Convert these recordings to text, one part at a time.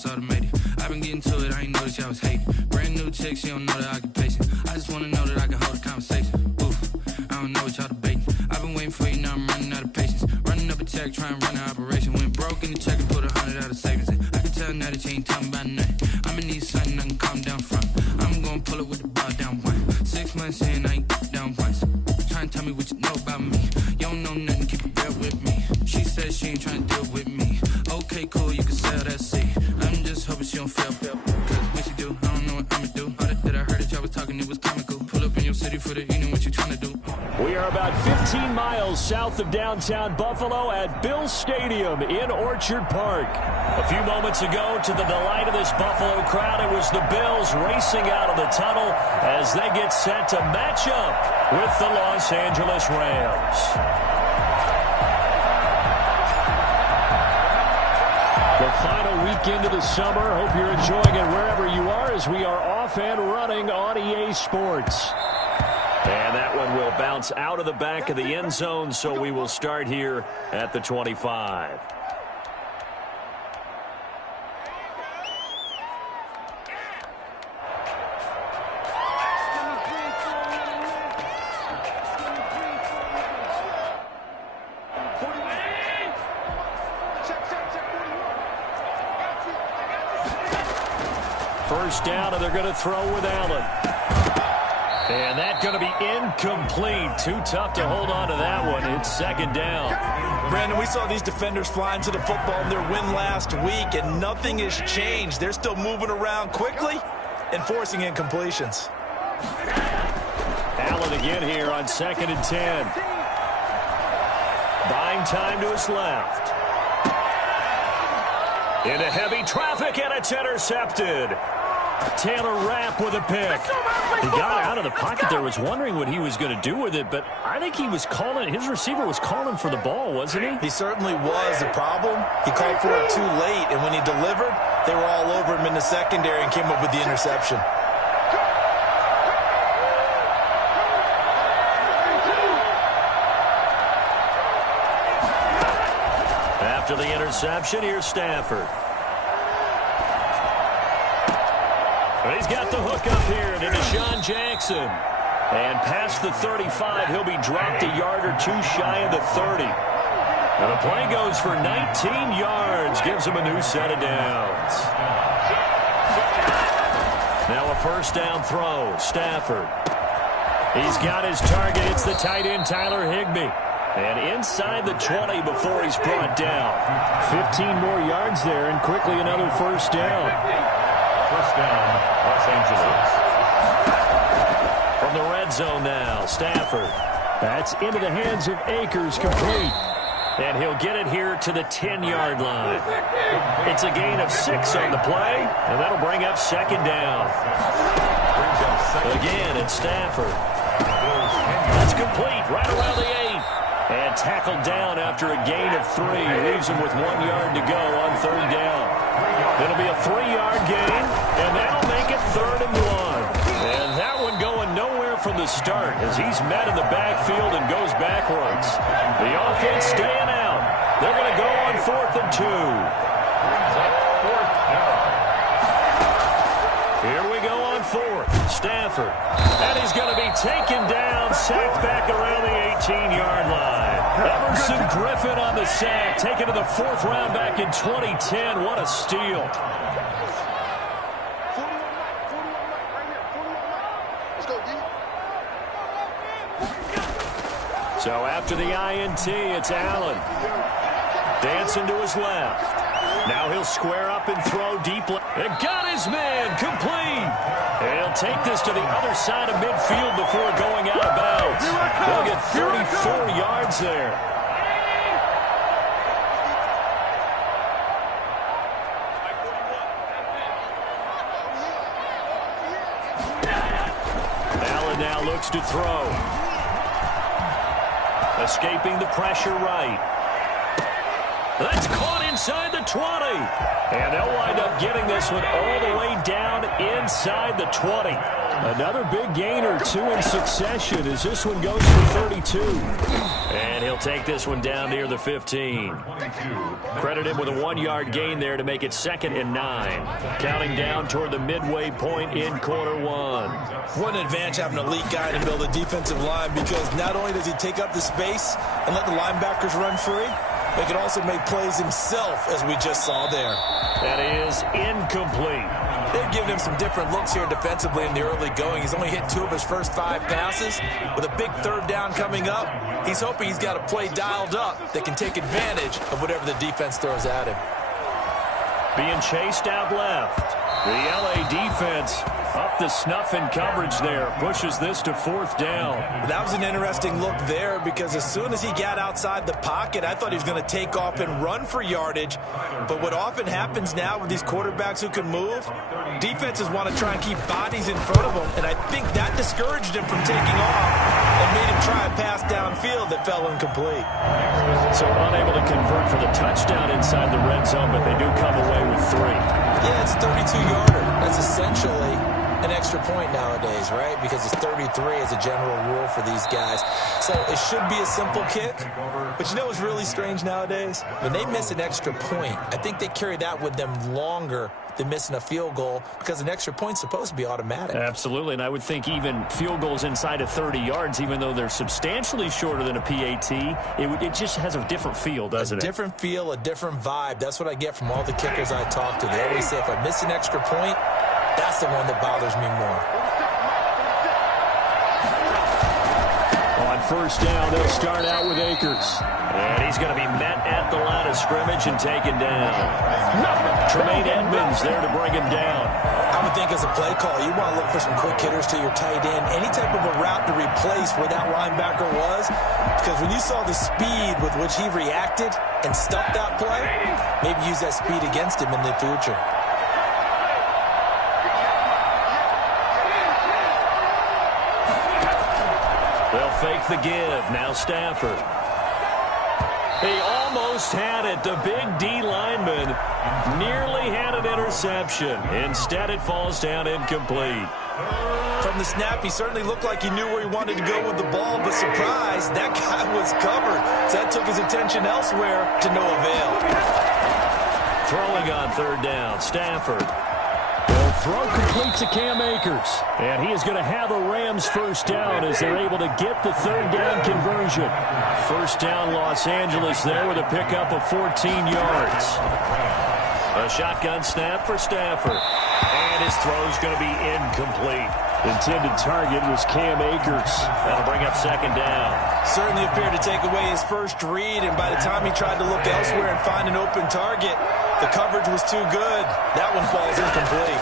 it's automated. I've been getting to it, I ain't noticed y'all was hating. Brand new chick, she don't know the occupation. I just wanna know that I can hold a conversation. Oof, I don't know what y'all debating. I've been waiting for you, now I'm running out of patience. Running up a check, trying to run an operation. Went broke in the check and put 100 out of savings. I can tell now that you ain't talking about nothing. I'ma need something I can calm down from. I'm gonna pull it with the bar down one. 6 months in, I ain't down once. Trying to tell me what you know about me. You don't know nothing, keep it real with me. She said she ain't trying to deal with me. Okay, cool, you can sell that seat. I'm just hoping she don't fail. Cause when she do, I don't know what I'ma do. All that I heard that y'all was talking, it was comical. Pull up in your city for the evening, what you trying to do? We are about 15 miles south of downtown Buffalo at Bills Stadium in Orchard Park. A few moments ago, to the delight of this Buffalo crowd, it was the Bills racing out of the tunnel as they get set to match up with the Los Angeles Rams. The final weekend of the summer. Hope you're enjoying it wherever you are as we are off and running on EA Sports. And that one will bounce out of the back of the end zone, so we will start here at the 25. First down, and they're going to throw with Allen. And that's going to be incomplete. Too tough to hold on to that one. It's second down. Brandon, we saw these defenders flying to the football in their win last week, and nothing has changed. They're still moving around quickly and forcing incompletions. Allen again here on 2nd and 10. Buying time to his left. Into heavy traffic, and it's intercepted. Taylor Rapp with a pick. He got out of the pocket there, was wondering what he was going to do with it, but I think he was calling, his receiver was calling for the ball, wasn't he? He certainly was. The problem, he called for it too late, and when he delivered, they were all over him in the secondary and came up with the interception. After the interception, here's Stafford. He's got the hook up here to Deshaun Jackson. And past the 35, he'll be dropped a yard or two shy of the 30. And the play goes for 19 yards, gives him a new set of downs. Now a first down throw, Stafford. He's got his target. It's the tight end, Tyler Higbee. And inside the 20 before he's brought down. 15 more yards there, and quickly another first down. First down, Los Angeles. From the red zone now, Stafford. That's into the hands of Akers, complete. And he'll get it here to the 10-yard line. It's a gain of 6 on the play, and that'll bring up second down. Again, it's Stafford. That's complete, right around the 8. And tackled down after a gain of 3. Leaves him with 1 yard to go on third down. It'll be a 3-yard gain, and that'll make it 3rd and 1. And that one going nowhere from the start as he's met in the backfield and goes backwards. The offense staying out. They're going to go on 4th and 2. Here we go on 4th. Stafford. And he's going to be taken down, sacked back around the 18-yard line. Everson Griffin on the sack, taken to the 4th round back in 2010. What a steal. So after the INT, it's Allen. Dancing to his left. Now he'll square up and throw deep. And got his man, complete. And he'll take this to the other side of midfield before going out of bounds. They'll get 34 yards there. Allen now looks to throw. Escaping the pressure right. That's caught inside the 20. And they'll wind up getting this one all the way down inside the 20. Another big gain or two in succession as this one goes for 32. And he'll take this one down near the 15. Credit him with a 1-yard gain there to make it 2nd and 9. Counting down toward the midway point in quarter one. What an advantage having an elite guy in the middle of the defensive line, because not only does he take up the space and let the linebackers run free, but he can also make plays himself, as we just saw there. That is incomplete. They've given him some different looks here defensively in the early going. He's only hit 2 of his first 5 passes. With a big 3rd down coming up, he's hoping he's got a play dialed up that can take advantage of whatever the defense throws at him. Being chased out left. The LA defense up the snuff in coverage there. Pushes this to 4th down. That was an interesting look there, because as soon as he got outside the pocket, I thought he was going to take off and run for yardage. But what often happens now with these quarterbacks who can move, defenses want to try and keep bodies in front of them. And I think that discouraged him from taking off and made him try a pass downfield that fell incomplete. So unable to convert for the touchdown inside the red zone, but they do come away with 3. Yeah, it's a 32-yarder. That's essentially an extra point nowadays, right? Because it's 33 as a general rule for these guys. So it should be a simple kick. But you know what's really strange nowadays? When they miss an extra point, I think they carry that with them longer than missing a field goal, because an extra point's supposed to be automatic. Absolutely, and I would think even field goals inside of 30 yards, even though they're substantially shorter than a PAT, it just has a different feel, doesn't it? A different feel, a different vibe. That's what I get from all the kickers I talk to. They always say if I miss an extra point, that's the one that bothers me more. On 1st down, they'll start out with Akers. And he's going to be met at the line of scrimmage and taken down. Tremaine Edmonds there to bring him down. I would think as a play call, you want to look for some quick hitters to your tight end. Any type of a route to replace where that linebacker was. Because when you saw the speed with which he reacted and stuffed that play, maybe use that speed against him in the future. They'll fake the give. Now Stafford. He almost had it. The big D lineman nearly had an interception. Instead, it falls down incomplete. From the snap, he certainly looked like he knew where he wanted to go with the ball, but surprise, that guy was covered. So that took his attention elsewhere to no avail. Throwing on 3rd down, Stafford. They'll throw complete to Cam Akers. And he is going to have a Rams 1st down as they're able to get the 3rd down conversion. 1st down, Los Angeles there with a pickup of 14 yards. A shotgun snap for Stafford. And his throw's going to be incomplete. Intended target was Cam Akers. That'll bring up 2nd down. Certainly appeared to take away his first read, and by the time he tried to look elsewhere and find an open target, the coverage was too good. That one falls incomplete.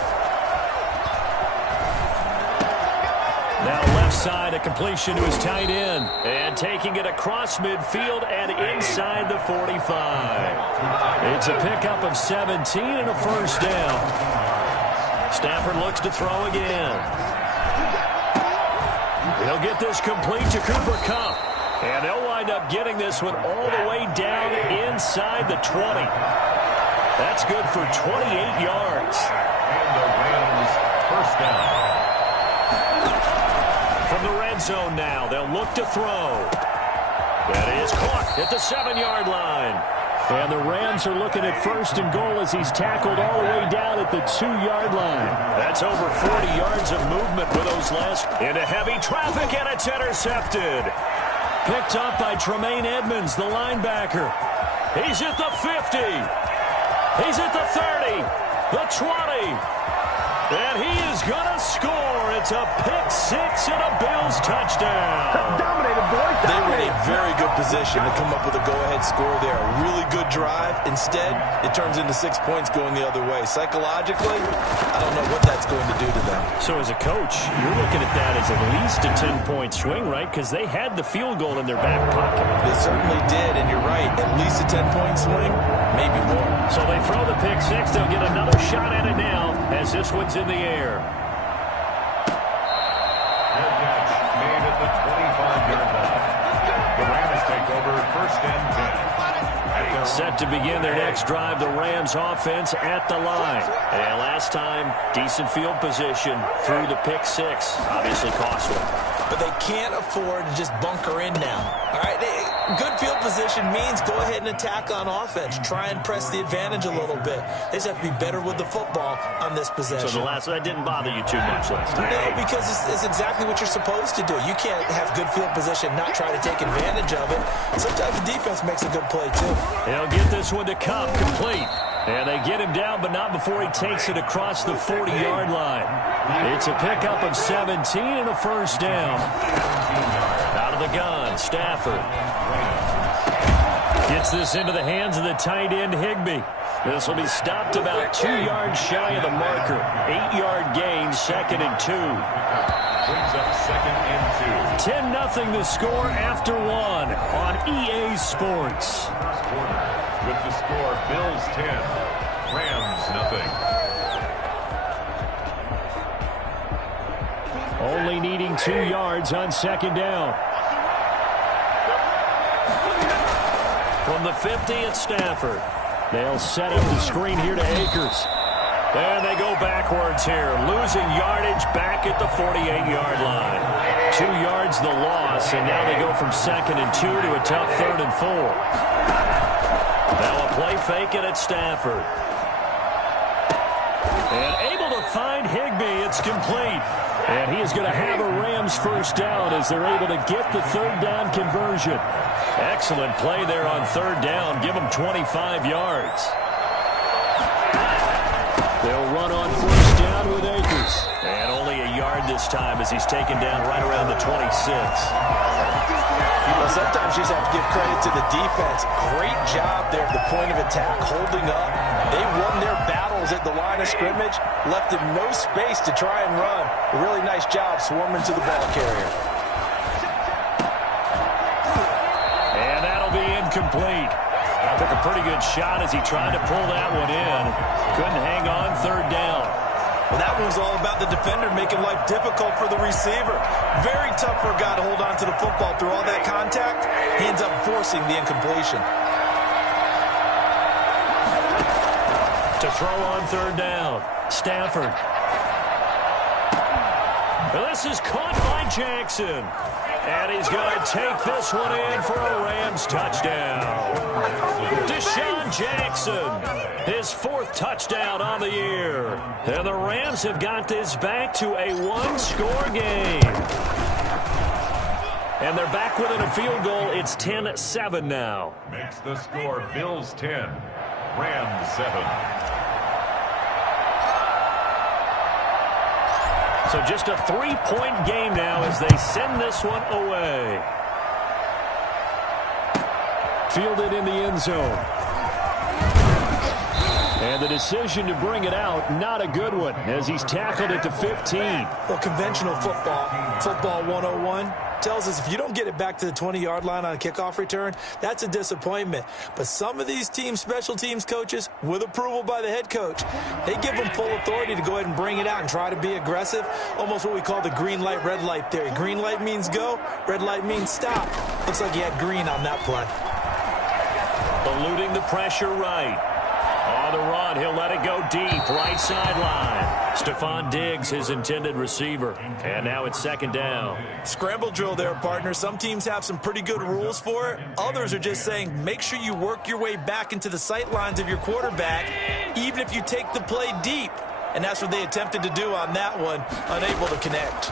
Now left side, a completion to his tight end. And taking it across midfield and inside the 45. It's a pickup of 17 and a 1st down. Stafford looks to throw again. He'll get this complete to Cooper Kupp. And they'll wind up getting this one all the way down inside the 20. That's good for 28 yards. And the Rams 1st down. From the red zone now, they'll look to throw. That is caught at the 7-yard line. And the Rams are looking at 1st and goal as he's tackled all the way down at the 2-yard line. That's over 40 yards of movement with those last into heavy traffic, and it's intercepted. Picked up by Tremaine Edmonds, the linebacker. He's at the 50. He's at the 30, the 20. And he is going to score. It's a pick 6 and a Bills touchdown. Dominated, boys. They were in a very good position to come up with a go-ahead score there. A really good drive. Instead, it turns into 6 points going the other way. Psychologically, I don't know what that's going to do to them. So as a coach, you're looking at that as at least a 10-point swing, right? Because they had the field goal in their back pocket. They certainly did, and you're right. At least a 10-point swing, maybe more. So they throw the pick 6. They'll get another shot at it now as this one's in the air. Fair catch made at the 25-yard line. The Rams take over 1st and 10 at their Set to begin their next drive, the Rams offense at the line. And last time, decent field position through the pick six. Obviously costly. But they can't afford to just bunker in now. All right, good field position means go ahead and attack on offense. Try and press the advantage a little bit. They just have to be better with the football on this possession. So that didn't bother you too much last time? No, because it's exactly what you're supposed to do. You can't have good field position, not try to take advantage of it. Sometimes the defense makes a good play, too. They'll get this one to Kupp, complete. And they get him down, but not before he takes it across the 40-yard line. It's a pickup of 17 and a first down. Out of the gun, Stafford. Gets this into the hands of the tight end, Higbee. This will be stopped about 2 yards shy of the marker. 8-yard gain, 2nd and 2. Brings up 2nd and 2. 10-0 the score after 1 on EA Sports. With the score, Bills 10, Rams nothing. Only needing 2 yards on 2nd down. From the 50 at Stafford. They'll set up the screen here to Akers. And they go backwards here, losing yardage back at the 48-yard line. 2 yards the loss, and now they go from 2nd and 2 to a tough 3rd and 4. Now a play fake it at Stafford. And able to find Higbee. It's complete. And he is going to have a Rams first down as they're able to get the 3rd down conversion. Excellent play there on 3rd down. Give them 25 yards. They'll run on 1st down with Akers. And only a yard this time as he's taken down right around the 26. Well, sometimes you just have to give credit to the defense. Great job there at the point of attack, holding up. They won their battles at the line of scrimmage, left them no space to try and run. A really nice job swarming to the ball carrier. And that'll be incomplete. Took a pretty good shot as he tried to pull that one in. Couldn't hang on 3rd down. Well, that one was all about the defender making life difficult for the receiver. Very tough for a guy to hold on to the football through all that contact. He ends up forcing the incompletion. To throw on 3rd down, Stafford. This is caught by Jackson. And he's going to take this one in for a Rams touchdown. Deshaun Jackson, his 4th touchdown on the year. And the Rams have got this back to a 1-score game. And they're back within a field goal. It's 10-7 now. Makes the score Bills 10, Rams 7. So just a 3-point game now as they send this one away. Fielded in the end zone. And the decision to bring it out, not a good one, as he's tackled at the 15. Well, conventional football 101, tells us if you don't get it back to the 20-yard line on a kickoff return, that's a disappointment. But some of these special teams coaches, with approval by the head coach, they give them full authority to go ahead and bring it out and try to be aggressive, almost what we call the green light, red light theory. Green light means go, red light means stop. Looks like he had green on that play. Eluding the pressure right. On the run, he'll let it go deep, right sideline. Stephon Diggs, his intended receiver. And now it's 2nd down. Scramble drill there, partner. Some teams have some pretty good rules for it. Others are just saying make sure you work your way back into the sight lines of your quarterback, even if you take the play deep. And that's what they attempted to do on that one, unable to connect.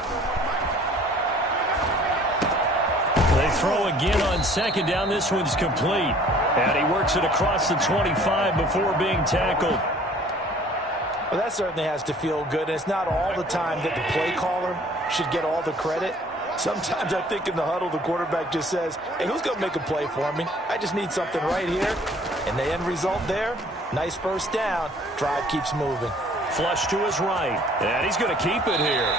They throw again on 2nd down. This one's complete. And he works it across the 25 before being tackled. Well, that certainly has to feel good. And it's not all the time that the play caller should get all the credit. Sometimes I think in the huddle, the quarterback just says, hey, who's going to make a play for me? I just need something right here. And the end result there, nice first down. Drive keeps moving. Flush to his right. And he's going to keep it here.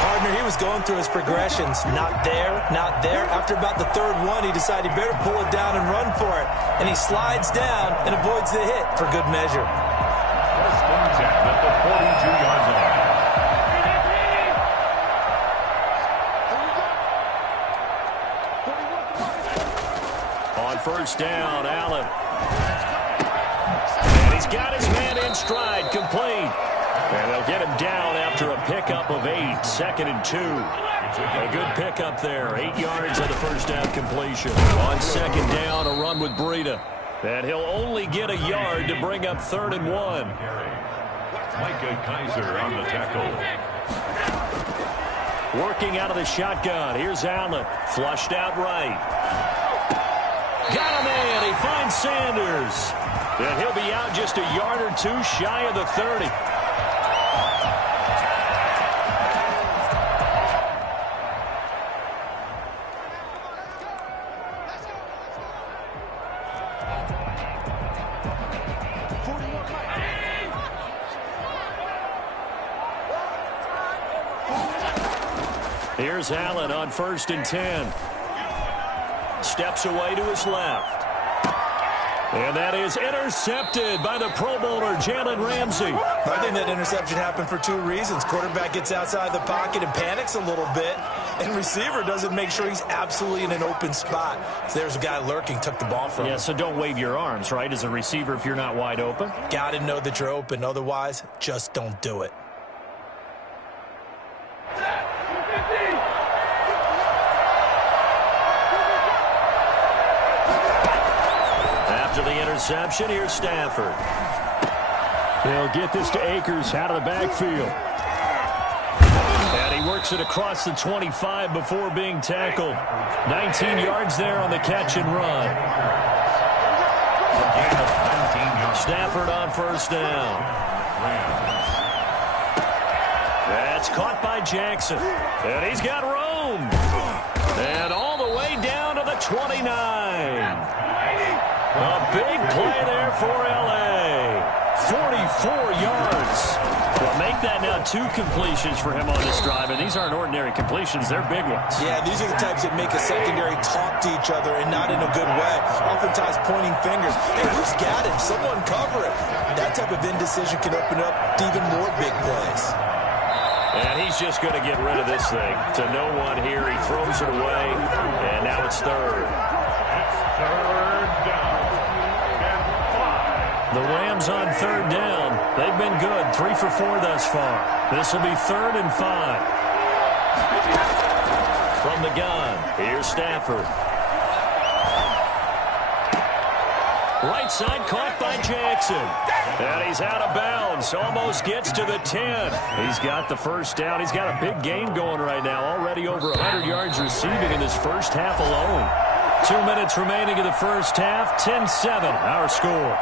Partner, he was going through his progressions. Not there, not there. After about the 3rd one, he decided he better pull it down and run for it. And he slides down and avoids the hit for good measure. First and 10 at the 42-yard line. On first down. Allen. And he's got his man in stride, complete. And they'll get him down after a pickup of 8, 2nd and 2. A good pickup there, 8 yards on the first down completion. On 2nd down, a run with Breida. And he'll only get a yard to bring up 3rd and 1. Micah Kiser on the tackle. Working out of the shotgun. Here's Allen. Flushed out right. Got him in. He finds Sanders. And he'll be out just a yard or 2 shy of the 30. Here's Allen on 1st and 10. Steps away to his left. And that is intercepted by the Pro Bowler, Jalen Ramsey. I think that interception happened for 2 reasons. Quarterback gets outside the pocket and panics a little bit, and receiver doesn't make sure he's absolutely in an open spot. So there's a guy lurking, took the ball from him. Yeah, so don't wave your arms, right, as a receiver if you're not wide open. Got to know that you're open. Otherwise, just don't do it. After the interception, here's Stafford. They'll get this to Akers out of the backfield. And he works it across the 25 before being tackled. 19 yards there on the catch and run. Stafford on 1st down. That's caught by Jackson. And he's got room. And all the way down to the 29. A big play there for L.A. 44 yards. Well, make that now 2 completions for him on this drive, and these aren't ordinary completions. They're big ones. Yeah, these are the types that make a secondary talk to each other and not in a good way. Oftentimes pointing fingers. Hey, who's got him? Someone cover it. That type of indecision can open up to even more big plays. And he's just going to get rid of this thing to no one here. He throws it away, and now it's 3rd. Third down. The Rams on 3rd down. They've been good. 3 for 4 thus far. This will be 3rd and 5. From the gun, here's Stafford. Right side caught by Jackson. And he's out of bounds. Almost gets to the 10. He's got the first down. He's got a big game going right now. Already over 100 yards receiving in this first half alone. 2 minutes remaining in the first half. 10-7, our score.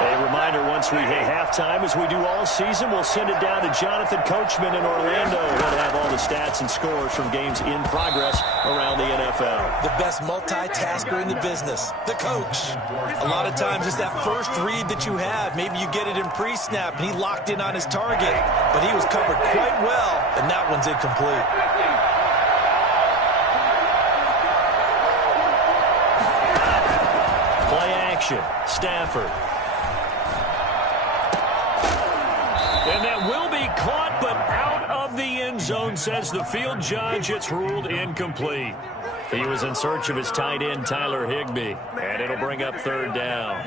A reminder, once we hit halftime, as we do all season, we'll send it down to Jonathan Coachman in Orlando. He'll have all the stats and scores from games in progress around the NFL. The best multitasker in the business, the coach. A lot of times it's that first read that you have. Maybe you get it in pre-snap, and he locked in on his target, but he was covered quite well, and that one's incomplete. Play action, Stafford. And that will be caught, but out of the end zone, says the field judge. It's ruled incomplete. He was in search of his tight end, Tyler Higbee, and it'll bring up 3rd down.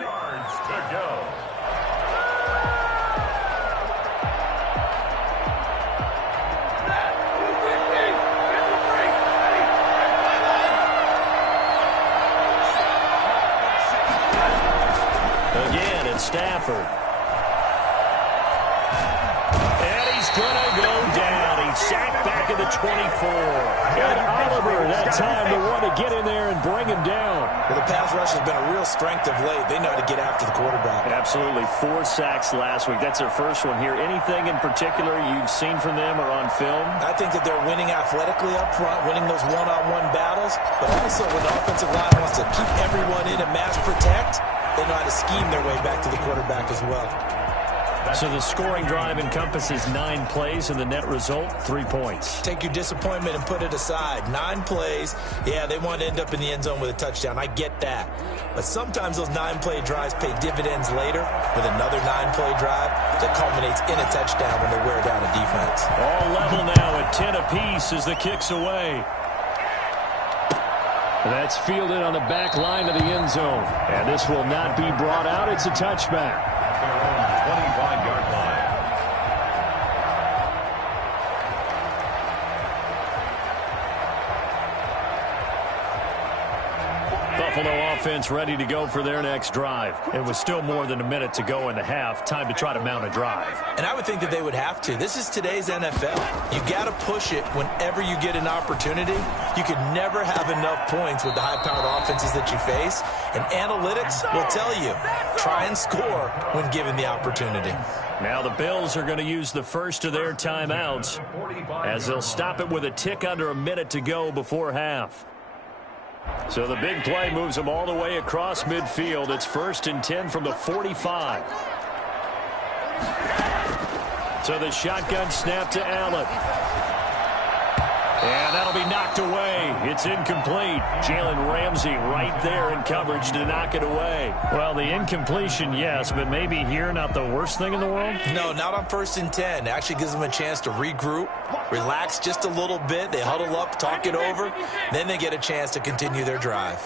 Again, it's Stafford. Gonna go down. He's sacked back at the 24. And Oliver, that time, the one to get in there and bring him down. Well, the pass rush has been a real strength of late. They know how to get after the quarterback. Absolutely. 4 sacks last week. That's their first one here. Anything in particular you've seen from them or on film? I think that they're winning athletically up front, winning those one-on-one battles. But also when the offensive line wants to keep everyone in and mass protect, they know how to scheme their way back to the quarterback as well. So the scoring drive encompasses 9 plays, and the net result, 3 points. Take your disappointment and put it aside. 9 plays. Yeah, they want to end up in the end zone with a touchdown. I get that. But sometimes those 9-play drives pay dividends later with another 9-play drive that culminates in a touchdown when they wear down a defense. All level now at 10 apiece as the kick's away. That's fielded on the back line of the end zone. And this will not be brought out. It's a touchback. Their own 25-yard line. Buffalo offense ready to go for their next drive. It was still more than a minute to go in the half. Time to try to mount a drive. And I would think that they would have to. This is today's NFL. You got to push it whenever you get an opportunity. You could never have enough points with the high-powered offenses that you face. And analytics will tell you, try and score when given the opportunity. Now the Bills are going to use the first of their timeouts as they'll stop it with a tick under a minute to go before half. So the big play moves them all the way across midfield. It's 1st and 10 from the 45. So the shotgun snap to Allen. And that'll be knocked away. It's incomplete. Jalen Ramsey right there in coverage to knock it away. Well, the incompletion, yes, but maybe here not the worst thing in the world? No, not on 1st and 10. It actually gives them a chance to regroup, relax just a little bit. They huddle up, talk it over. Then they get a chance to continue their drive.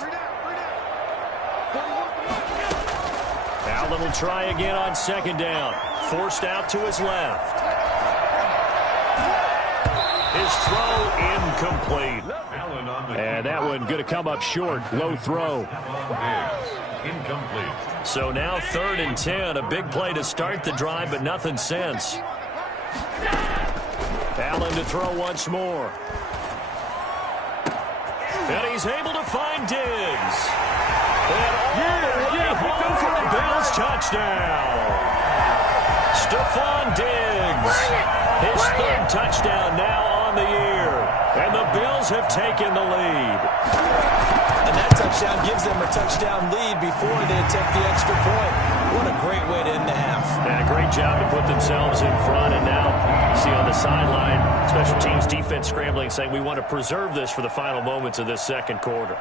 Allen will try again on 2nd down. Forced out to his left. His throw incomplete. And that one going to come up short. Low throw. Incomplete. So now 3rd and 10. A big play to start the drive, but nothing since. Allen to throw once more. And he's able to find Diggs. And all the way home for a Bills touchdown. Stephon Diggs. His 3rd touchdown now on the year. And the Bills have taken the lead. And that touchdown gives them a touchdown lead before they attempt the extra point. What a great way to end the half. And a great job to put themselves in front. And now, see on the sideline, special teams defense scrambling, saying we want to preserve this for the final moments of this 2nd quarter.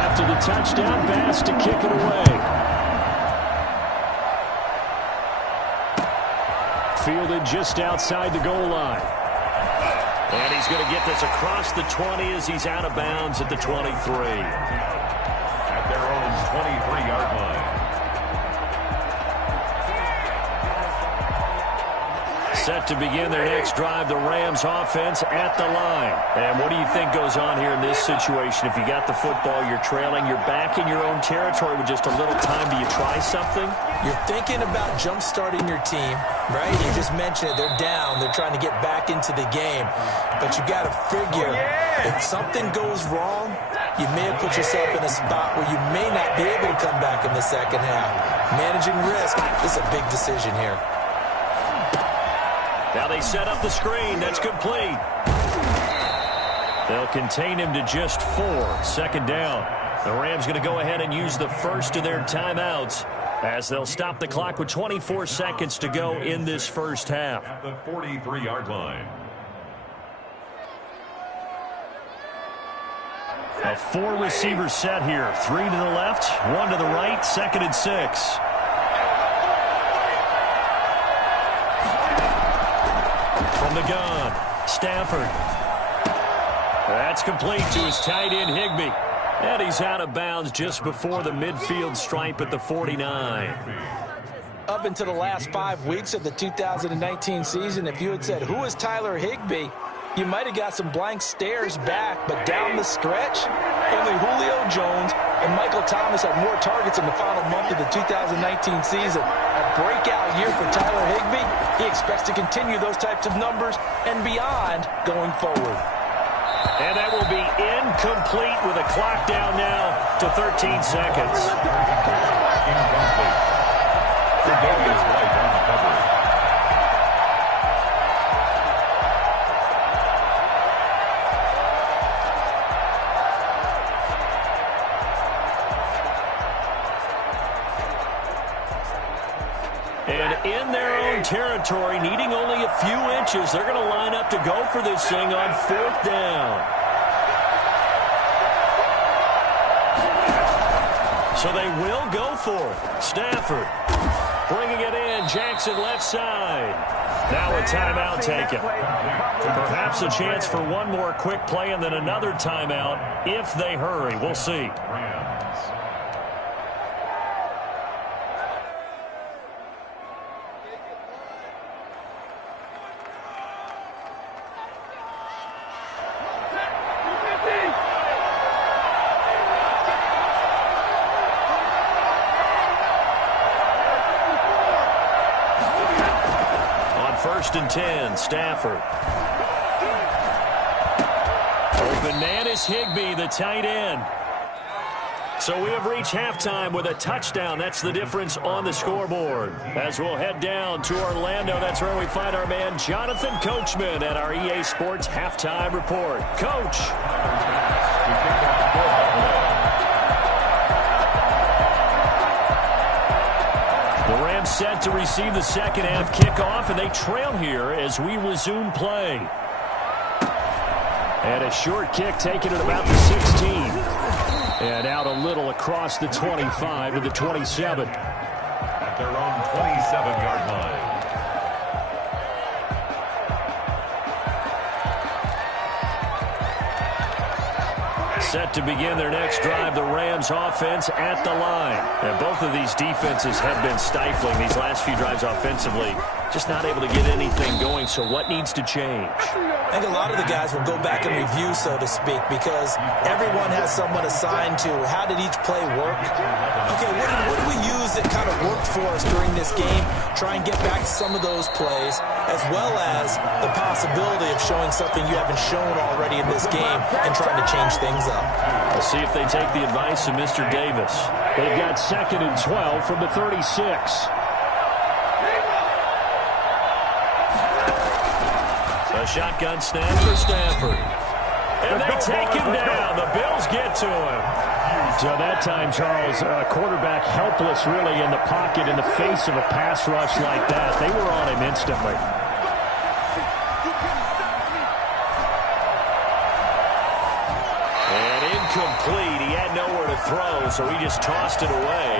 After the touchdown, Bass to kick it away. Fielded just outside the goal line. And he's going to get this across the 20 as he's out of bounds at the 23. At their own 23-yard line. Set to begin their next drive, the Rams offense at the line. And what do you think goes on here in this situation? If you got the football, you're trailing, you're back in your own territory with just a little time. Do you try something? You're thinking about jump-starting your team, right? You just mentioned it. They're down. They're trying to get back into the game. But you got to figure, if something goes wrong, you may have put yourself in a spot where you may not be able to come back in the 2nd half. Managing risk is a big decision here. Now they set up the screen. That's complete. They'll contain him to just 4. 2nd down. The Rams going to go ahead and use the first of their timeouts as they'll stop the clock with 24 seconds to go in this 1st half. At the 43-yard line. A 4-receiver set here. 3 to the left, 1 to the right, 2nd and 6. From the gun, Stafford. That's complete to his tight end, Higbee. And he's out of bounds just before the midfield stripe at the 49. Up into the last 5 weeks of the 2019 season, if you had said, who is Tyler Higbee, you might have got some blank stares back, but down the stretch, only Julio Jones and Michael Thomas had more targets in the final month of the 2019 season. A breakout year for Tyler Higbee. He expects to continue those types of numbers and beyond going forward. And that will be incomplete with a clock down now to 13 seconds. Incomplete. Tre'Davious White on the coverage. And in their own territory, needing only a few inches, they're going to line up to go for this thing on 4th down. So they will go for it. Stafford bringing it in. Jackson left side. Now a timeout taken. Perhaps a chance for one more quick play and then another timeout if they hurry. We'll see. First and 10, Stafford. Open man is Higbee, the tight end. So we have reached halftime with a touchdown. That's the difference on the scoreboard. As we'll head down to Orlando, that's where we find our man Jonathan Coachman at our EA Sports Halftime Report. Coach. The Rams set to receive the second half kickoff, and they trail here as we resume play. And a short kick taken at about the 16. And out a little across the 25 to the 27. At their own 27-yard line. Set to begin their next drive, the Rams offense at the line. And both of these defenses have been stifling these last few drives offensively. Just not able to get anything going, so what needs to change? I think a lot of the guys will go back and review, so to speak, because everyone has someone assigned to how did each play work. Okay, what did we use that kind of worked for us during this game? Try and get back to some of those plays, as well as the possibility of showing something you haven't shown already in this game and trying to change things up. We'll see if they take the advice of Mr. Davis. They've got 2nd and 12 from the 36. A shotgun snap for Stafford. And they take him down. The Bills get to him. So that time, Charles, quarterback helpless really in the pocket in the face of a pass rush like that. They were on him instantly. And incomplete. He had nowhere to throw, so he just tossed it away.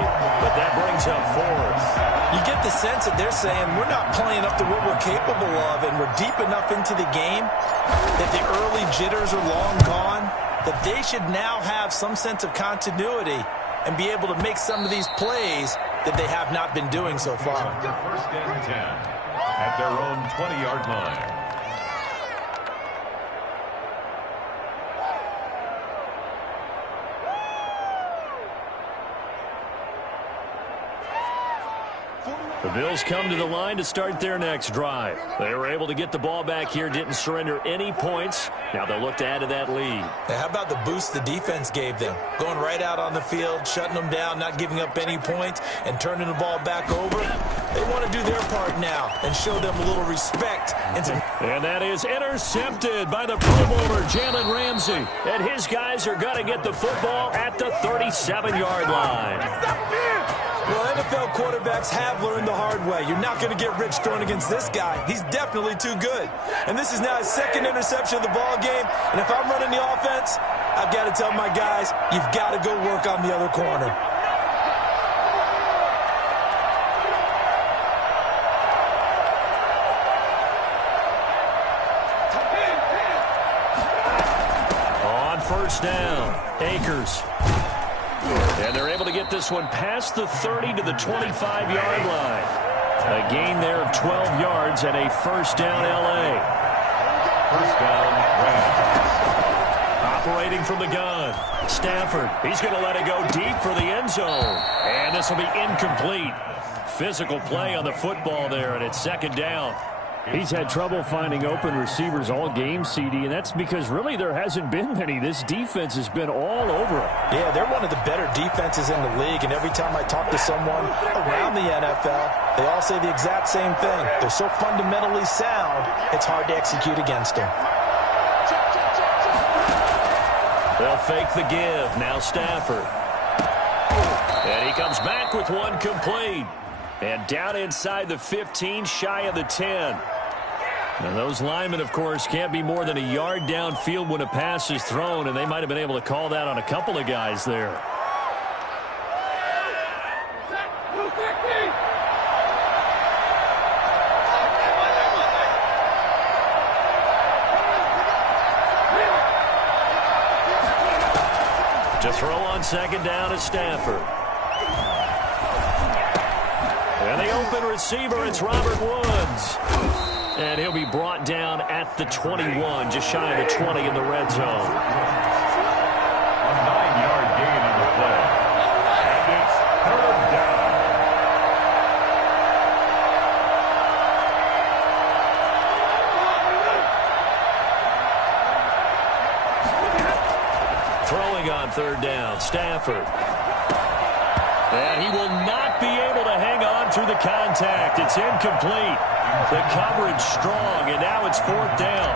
But that brings up 4th. You get the sense that they're saying we're not playing up to what we're capable of, and we're deep enough into the game that the early jitters are long gone, that they should now have some sense of continuity and be able to make some of these plays that they have not been doing so far. First and 10 at their own 20-yard line. The Bills come to the line to start their next drive. They were able to get the ball back here, didn't surrender any points. Now they'll look to add to that lead. Now, how about the boost the defense gave them? Going right out on the field, shutting them down, not giving up any points, and turning the ball back over. They want to do their part now and show them a little respect. And that is intercepted by the Pro Bowler, Jalen Ramsey. And his guys are going to get the football at the 37-yard line. Well, NFL quarterbacks have learned the hard way. You're not going to get rich throwing against this guy. He's definitely too good. And this is now his 2nd interception of the ball game. And if I'm running the offense, I've got to tell my guys, you've got to go work on the other corner. On first down, Akers. And they're able to get this one past the 30 to the 25-yard line. A gain there of 12 yards and a first down L.A. First down, Rams. Operating from the gun, Stafford. He's going to let it go deep for the end zone. And this will be incomplete. Physical play on the football there, and it's 2nd down. He's had trouble finding open receivers all game, CD, and that's because really there hasn't been many. This defense has been all over him. Yeah, they're one of the better defenses in the league, and every time I talk to someone around the NFL, they all say the exact same thing. They're so fundamentally sound, it's hard to execute against them. They'll fake the give. Now Stafford. And he comes back with one complete. And down inside the 15, shy of the 10. And those linemen, of course, can't be more than a yard downfield when a pass is thrown, and they might have been able to call that on a couple of guys there. To throw on second down is Stafford. And the open receiver, it's Robert Woods. And he'll be brought down at the 21, just shy of the 20 in the red zone. A 9-yard gain on the play. And it's third down. Throwing on third down, Stafford. And he will not be able to hang on through the contact. It's incomplete. The coverage strong, and now it's fourth down.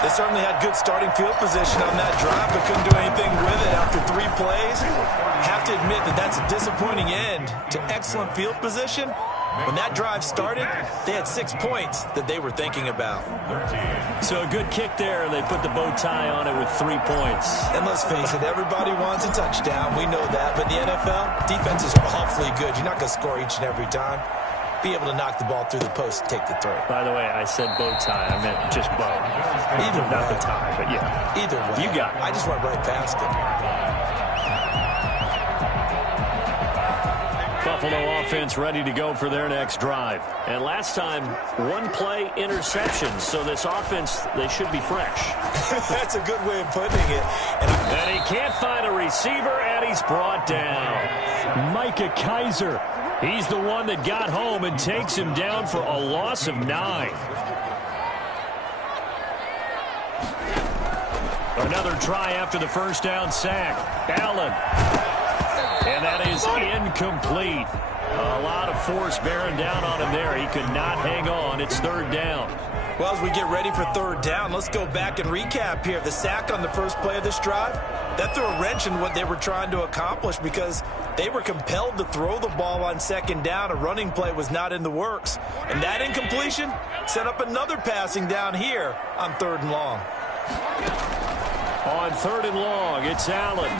They certainly had good starting field position on that drive, but couldn't do anything with it after 3 plays. Have to admit that that's a disappointing end to excellent field position. When that drive started, they had 6 points that they were thinking about. So a good kick there. They put the bow tie on it with 3 points. And let's face it, everybody wants a touchdown. We know that. But in the NFL, defenses are awfully good. You're not going to score each and every time. Be able to knock the ball through the post and take the throw. By the way, I said bow tie. I meant just bow. Either not way. the tie, but yeah. Either way. You got it. I just went right past it. Buffalo offense ready to go for their next drive. And last time, 1-play interceptions. So this offense, they should be fresh. That's a good way of putting it. And he can't find a receiver, and he's brought down. Micah Kiser. He's the one that got home and takes him down for a loss of 9. Another try after the first down sack. Allen. And that is incomplete. A lot of force bearing down on him there. He could not hang on. It's third down. Well, as we get ready for third down, let's go back and recap here. The sack on the first play of this drive, that threw a wrench in what they were trying to accomplish because they were compelled to throw the ball on second down. A running play was not in the works. And that incompletion set up another passing down here on third and long. On third and long, it's Allen.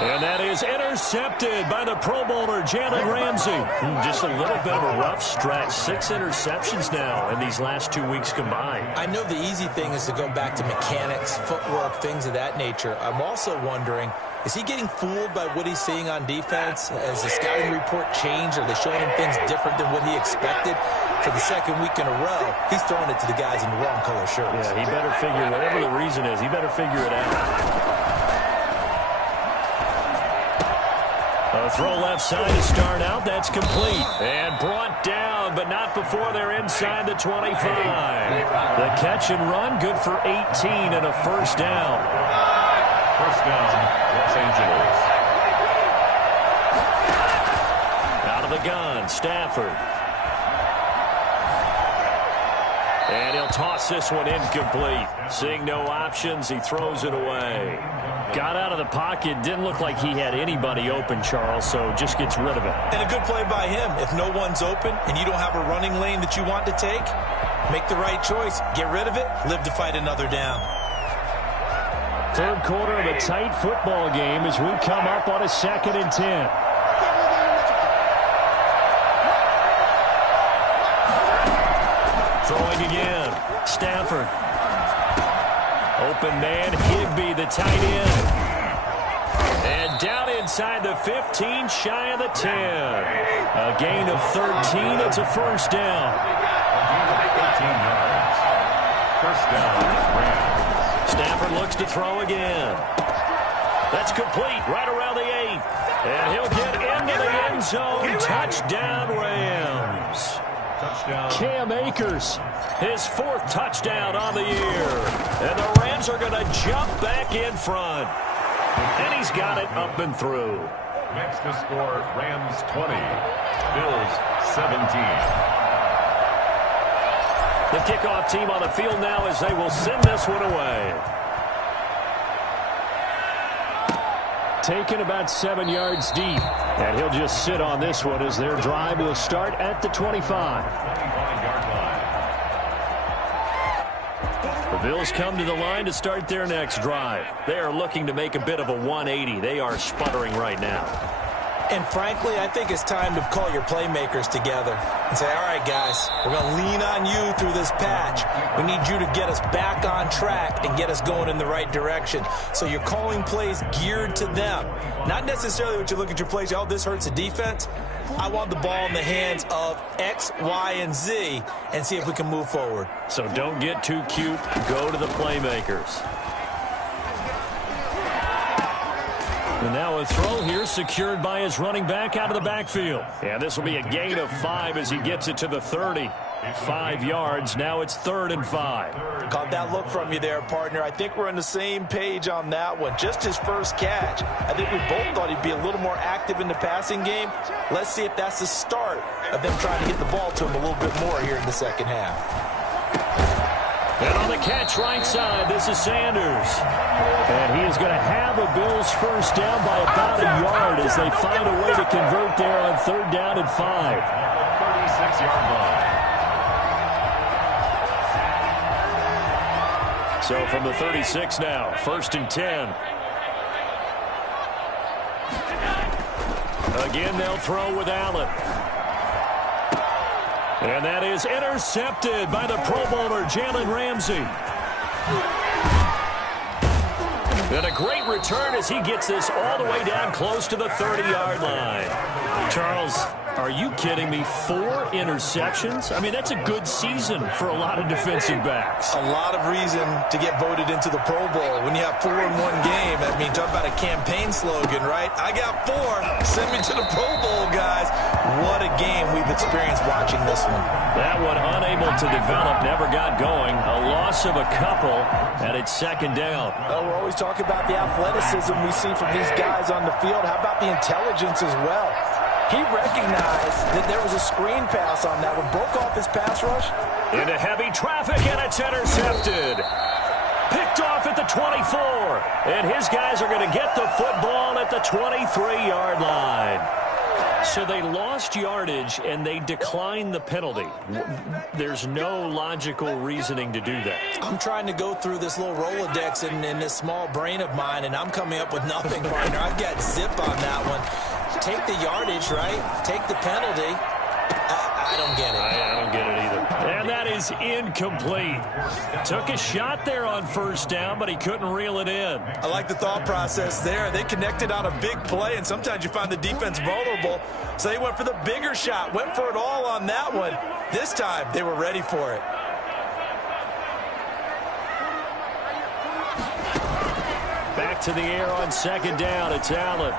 And that is intercepted by the Pro Bowler, Jalen Ramsey. Just a little bit of a rough stretch. 6 interceptions now in these last 2 weeks combined. I know the easy thing is to go back to mechanics, footwork, things of that nature. I'm also wondering, is he getting fooled by what he's seeing on defense? Has the scouting report changed? Are they showing him things different than what he expected? For the second week in a row, he's throwing it to the guys in the wrong color shirts. Yeah, he better figure, whatever the reason is, he better figure it out. A throw left side to start out. That's complete. And brought down, but not before they're inside the 25. The catch and run, good for 18 and a first down. First down, Los Angeles. Out of the gun, Stafford. And he'll toss this one incomplete. Seeing no options, he throws it away. Got out of the pocket. Didn't look like he had anybody open, Charles, so just gets rid of it. And a good play by him. If no one's open and you don't have a running lane that you want to take, make the right choice. Get rid of it. Live to fight another down. Third quarter of a tight football game as we come up on a 2nd and 10. Throwing again. Stafford. Open man, Higbee, the tight end. And down inside the 15, shy of the 10. A gain of 13. It's a first down. 18 yards. First down, Rams. Stafford looks to throw again. That's complete right around the 8. And he'll get into the end zone. Touchdown, Rams. Touchdown. Cam Akers, his 4th touchdown on the year. And the Rams are going to jump back in front. And he's got it up and through. Makes the score Rams 20, Bills 17. The kickoff team on the field now as they will send this one away. Taken about 7 yards deep. And he'll just sit on this one as their drive will start at the 25. 25-yard line. The Bills come to the line to start their next drive. They are looking to make a bit of a 180. They are sputtering right now. And frankly, I think it's time to call your playmakers together and say, all right, guys, we're going to lean on you through this patch. We need you to get us back on track and get us going in the right direction. So you're calling plays geared to them. Not necessarily what you look at your plays, oh, this hurts the defense. I want the ball in the hands of X, Y, and Z and see if we can move forward. So don't get too cute. Go to the playmakers. And now a throw here secured by his running back out of the backfield. And this will be a gain of 5 as he gets it to the 30. 5 yards. Now it's 3rd and 5. Caught that look from you there, partner. I think we're on the same page on that one. Just his first catch. I think we both thought he'd be a little more active in the passing game. Let's see if that's the start of them trying to get the ball to him a little bit more here in the second half. And on the catch right side, this is Sanders. And he is going to have a Bills first down by about a yard as they find a way to convert there on 3rd down and 5. 36-yard line. So from the 36 now, 1st and 10. Again, they'll throw with Allen. And that is intercepted by the Pro Bowler, Jalen Ramsey. And a great return as he gets this all the way down close to the 30-yard line. Charles, are you kidding me? 4 interceptions? I mean, that's a good season for a lot of defensive backs. A lot of reason to get voted into the Pro Bowl. When you have 4 in one game, I mean, talk about a campaign slogan, right? I got 4. Send me to the Pro Bowl, guys. What a game we've experienced watching this one. That one unable to develop, never got going. A loss of a couple, and it's 2nd down. Well, we're always talking about the athleticism we see from these guys on the field. How about the intelligence as well? He recognized that there was a screen pass on that one, broke off his pass rush. Into heavy traffic, and it's intercepted. Picked off at the 24. And his guys are going to get the football at the 23-yard line. So they lost yardage, and they declined the penalty. There's no logical reasoning to do that. I'm trying to go through this little Rolodex in this small brain of mine, and I'm coming up with nothing, partner. I've got zip on that one. Take the yardage, right? Take the penalty. I don't get it. I don't get it either. And that is incomplete. Took a shot there on 1st down, but he couldn't reel it in. I like the thought process there. They connected on a big play, and sometimes you find the defense vulnerable. So they went for the bigger shot, went for it all on that one. This time, they were ready for it. Back to the air on 2nd down. It's Allen.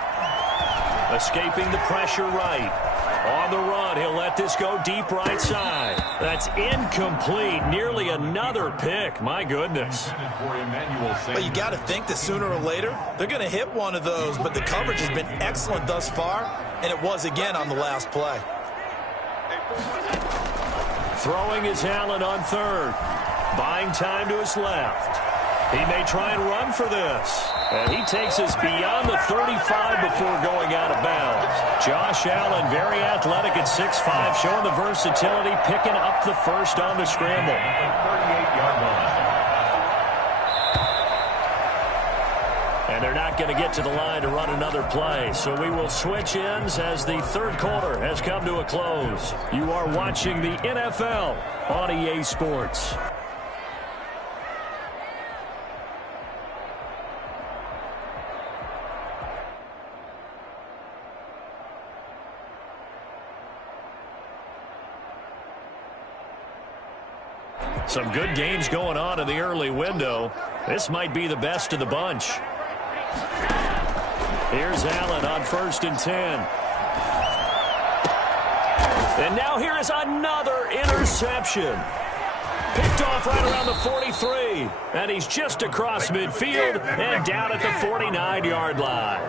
Escaping the pressure right. On the run, he'll let this go deep right side. That's incomplete. Nearly another pick. My goodness. Well, you got to think that sooner or later, they're going to hit one of those, but the coverage has been excellent thus far, and it was again on the last play. Throwing is Allen on 3rd. Buying time to his left. He may try and run for this. And he takes us beyond the 35 before going out of bounds. Josh Allen, very athletic at 6'5", showing the versatility, picking up the first on the scramble. 38-yard line. And they're not going to get to the line to run another play. So we will switch ends as the 3rd quarter has come to a close. You are watching the NFL on EA Sports. Some good games going on in the early window. This might be the best of the bunch. Here's Allen on 1st and 10. And now here is another interception. Picked off right around the 43. And he's just across midfield and down at the 49-yard line.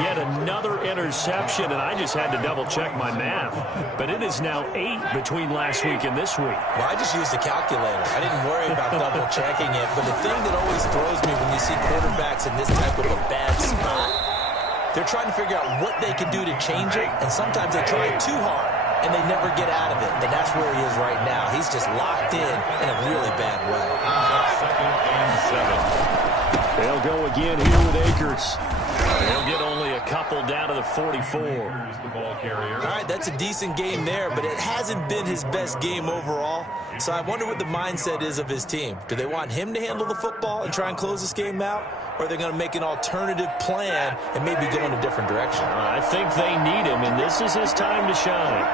Yet another interception, and I just had to double-check my math. But it is now 8 between last week and this week. Well, I just used a calculator. I didn't worry about double-checking it. But the thing that always throws me when you see quarterbacks in this type of a bad spot, they're trying to figure out what they can do to change it, and sometimes they try too hard, and they never get out of it. And that's where he is right now. He's just locked in a really bad way. 2nd and 7. They'll go again here with Akers. They'll get only a couple down to the 44. Here's the ball carrier. All right, that's a decent game there, but it hasn't been his best game overall. So I wonder what the mindset is of his team. Do they want him to handle the football and try and close this game out? Or are they going to make an alternative plan and maybe go in a different direction? I think they need him, and this is his time to shine.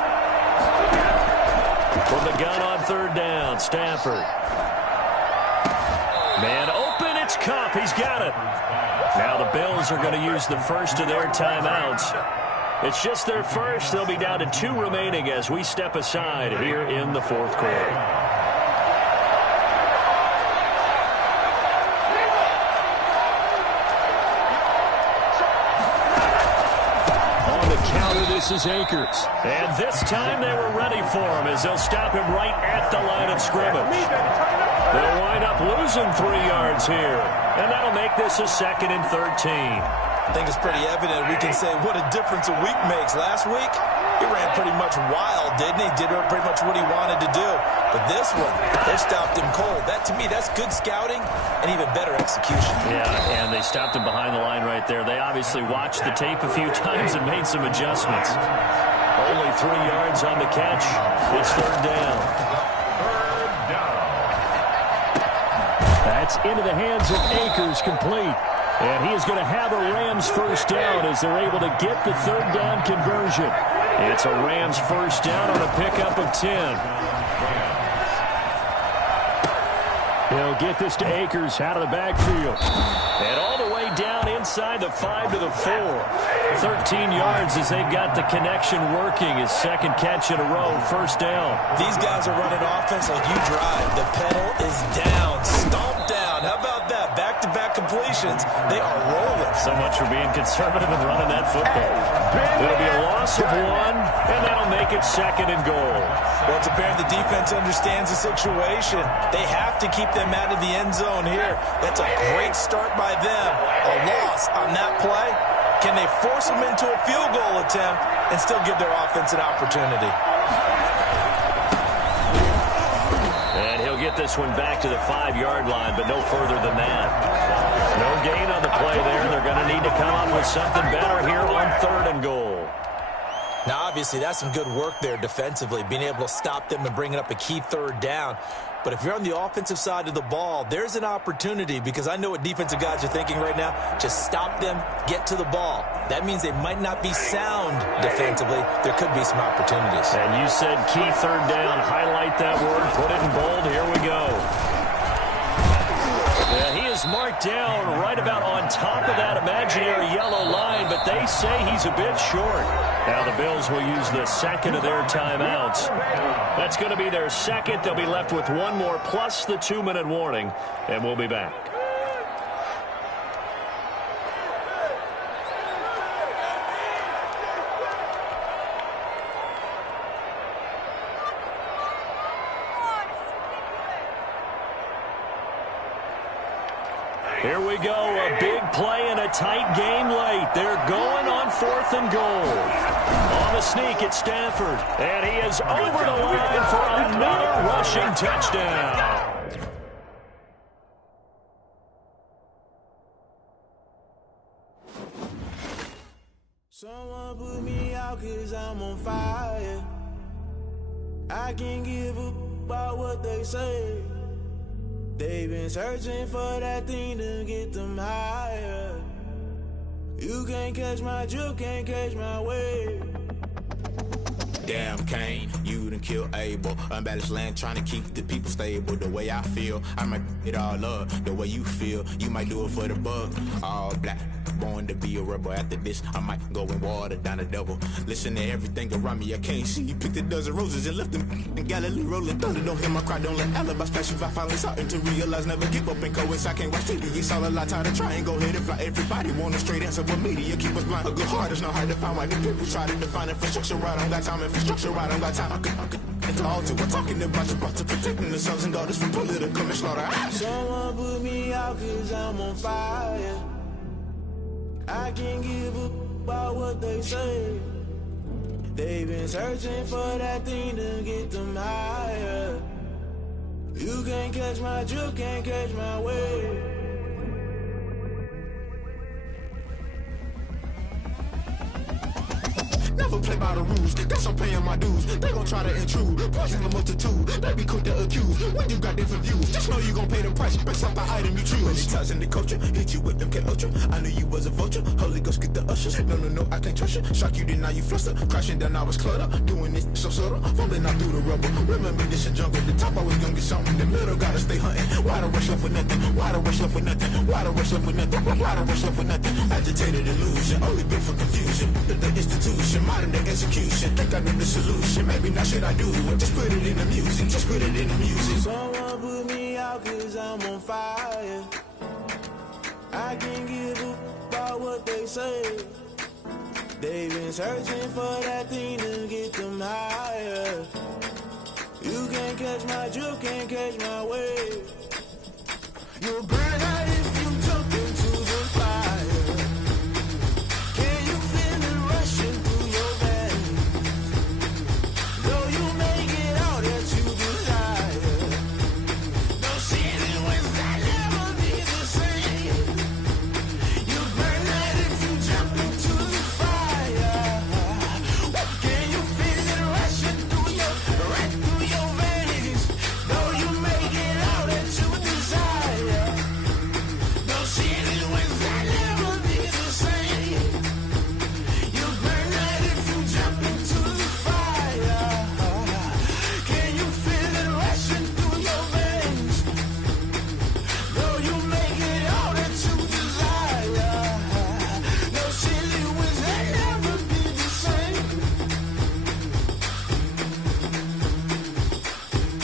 From the gun on third down, Stafford. Man open, it's Kupp. He's got it. Now the Bills are going to use the first of their timeouts. It's just their first. They'll be down to 2 remaining as we step aside here in the fourth quarter. On the counter, this is Akers. And this time they were ready for him as they'll stop him right at the line of scrimmage. They'll wind up losing 3 yards here. And that'll make this a 2nd and 13. I think it's pretty evident. We can say what a difference a week makes. Last week, he ran pretty much wild, didn't he? Did pretty much what he wanted to do. But this one, they stopped him cold. That, to me, that's good scouting and even better execution. Yeah, and they stopped him behind the line right there. They obviously watched the tape a few times and made some adjustments. Only 3 yards on the catch. It's third down. That's into the hands of Akers, complete. And he is going to have a Rams first down as they're able to get the third down conversion. It's a Rams first down on a pickup of 10. He'll get this to Akers out of the backfield. And all the way down inside the 5 to the 4. 13 yards as they've got the connection working. His second catch in a row, first down. These guys are running offense like you drive. The pedal is down, stomped down. How about that? Back-to-back completions. They are rolling. So much for being conservative and running that football. It'll be a loss of 1, and that'll make it 2nd and goal. Well, it's apparent the defense understands the situation. They have to keep them out of the end zone here. That's a great start by them. A loss on that play. Can they force them into a field goal attempt and still give their offense an opportunity? And he'll get this one back to the 5-yard line, but no further than that. No gain on the play there. They're going to need to come up with something better here on 3rd and goal. Now, obviously, that's some good work there defensively, being able to stop them and bringing up a key third down. But if you're on the offensive side of the ball, there's an opportunity, because I know what defensive guys are thinking right now. Just stop them, get to the ball. That means they might not be sound defensively. There could be some opportunities. And you said key third down. Highlight that word. Put it in bold. Here we go. Yeah, he is marked down right about on top of that imaginary yellow line, but they say he's a bit short. Now the Bills will use the 2nd of their timeouts. That's going to be their 2nd. They'll be left with 1 more plus the 2-minute warning, and we'll be back. Here we go, a big play and a tight game late. They're going on 4th and goal. On the sneak, it's Stafford, and he is over the line for another rushing touchdown. Someone put me out 'cause I'm on fire. I can't give up about what they say. They've been searching for that thing to get them higher. You can't catch my drift, can't catch my wave. Damn, Kane, you done killed Abel. Unbalanced land, trying to keep the people stable. The way I feel, I might it all up. The way you feel, you might do it for the bug. All black, born to be a rebel. After this, I might go and water down the devil. Listen to everything around me, I can't see. Picked a dozen roses and left them in Galilee rolling thunder. Don't hear my cry, don't let alibis pass you. I finally starting to realize, never give up and coincide. Can't watch TV, it's all a lot. Tired of trying, go ahead and fly. Everybody want a straight answer, but media keep us blind. A good heart is not hard to find. Why the people try to define infrastructure right? I don't got time, infrastructure right? I don't got time. I could call to. We're talking about you, about to protecting the sons and daughters from political slaughter. Someone put me out 'cause I'm on fire. I can't give up about what they say. They've been searching for that thing to get them higher. You can't catch my drift, can't catch my wave. never play by the rules. Guess I'm paying my dues. They gon' try to intrude. Poison the multitude. They be quick to accuse. When you got different views, just know you gon' pay the price based off the item you choose. Many times in the culture, hit you with them K Ultra. I knew you was a vulture. Holy Ghost get the ushers. No, I can't trust you. Shock you, then now you fluster. Crashing down, I was clutter. Doing this so subtle. Fumbling out through the rubble. Remember this in jungle. The top always gonna get something. The middle gotta stay hunting. Why the rush up for nothing? Why the rush up for nothing? Why the rush up for nothing? Why the rush up for nothing? Agitated illusion. Only built for confusion. The institution. Modern day execution. Think I know the solution. Maybe not shit I do. Just put it in the music. Just put it in the music. Someone put me out cause I'm on fire. I can't give a about what they say. They've been searching for that thing to get them higher. You can't catch my drift, can't catch my wave. You're burning